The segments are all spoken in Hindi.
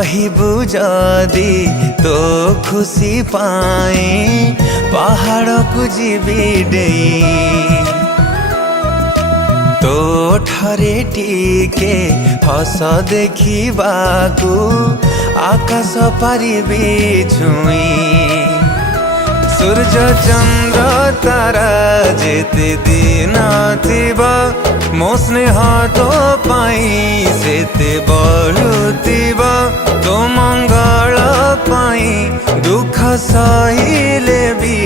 कहबू जदि तो खुशी पाए पहाड़ को जीवी डेई तो ठरे टीके हस देखिबाकू आकाश पारिबी छुई सूर्य चंद्र तारा जेते दिन थिबा मो स्नेह तो पाई सेते बढ़ुथिबा तो मंगल पाई दुख सहिले भी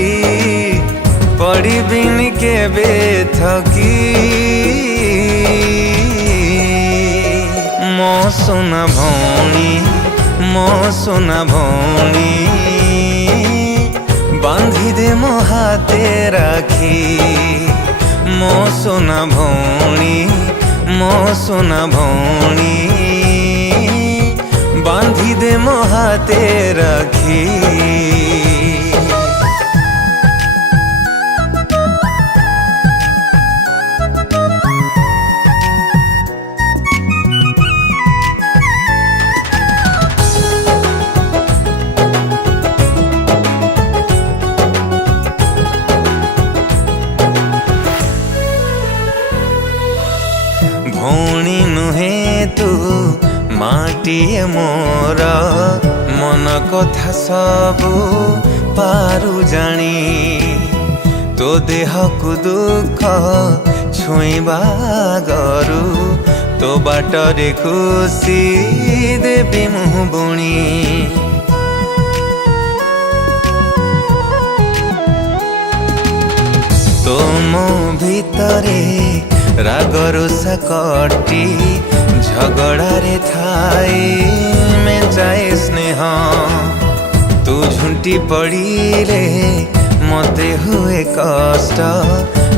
पड़िबिनि केबे थकी मो सुना भौणी मो सुना भौणी बांधी दे मो हाथे राखी मो सुना भौणी मो सुना भौणी बांधी दे मो हाथे राखी भौणी नुहे तू माटिए मोर मन कथा सबू पारु जानी तो देह को दुख छुईबा गरु तो बाटरे खुशी देवी मुह बुणी तो मो भितरे रागरुषा कटी झगड़ारे थाई में जाए स्नेह तू झुंटी पड़ी रे मते हुए कष्ट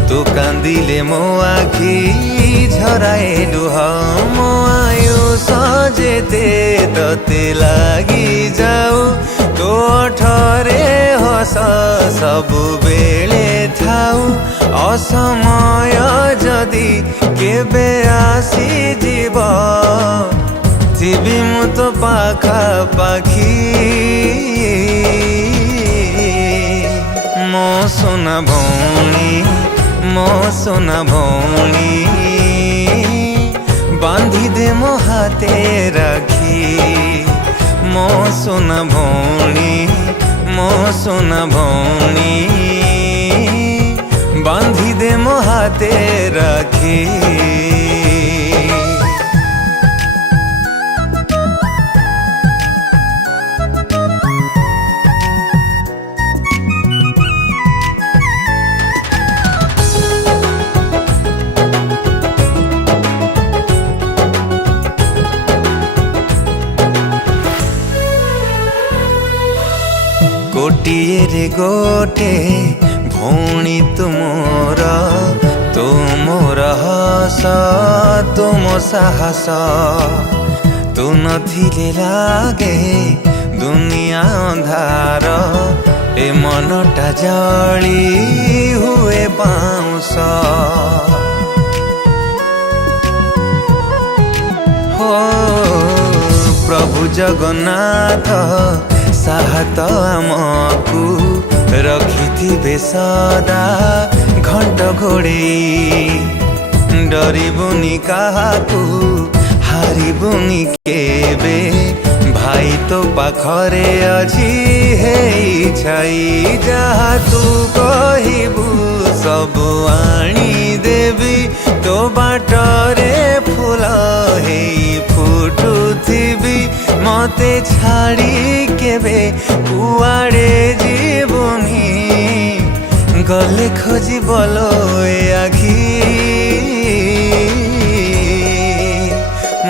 तू कांदिले मो आखी झराए लुह मो आयुष जेते तते लागी जाऊ तो ठरे हस सबु बेले थाऊ असमय जदि केबे आसी जीव जीवी मु तो पाखा पाखी मो सुना भौणी मो सुना भौणी बांधी दे मो हाथे राखी मो सुना भौणी मो सुना भौणी बांधी दे मो हाथे राखी गोटिए रे गोटे भौणी तुमोर तुमोर हस तुम साहस तू नथिले लागे दुनिया अंधार ए मनटा जली हुए पाउस हो प्रभु जगन्नाथ साहत आमकू रखिथिबे सदा घंट घोड़े डरिबुनि काहाकू हारिबुनि केबे भाई तो पाखरे अछि हे छाई जहा तू कहिबू सब आनी देवी तो बाटरे फूल हे फुटुथिबी मते छाड़ी केबे कुआड़े जीवनी गले खोजी बोलो ए आखी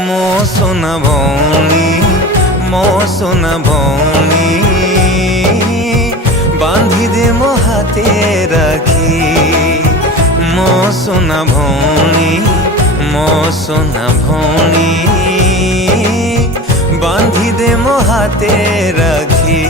मो सोना भौणी मो सोना भौणी बांधी दे मो हाथे राखी मो सोना भौणी मो सोना भौणी बांधी दे मो हाथे राखी।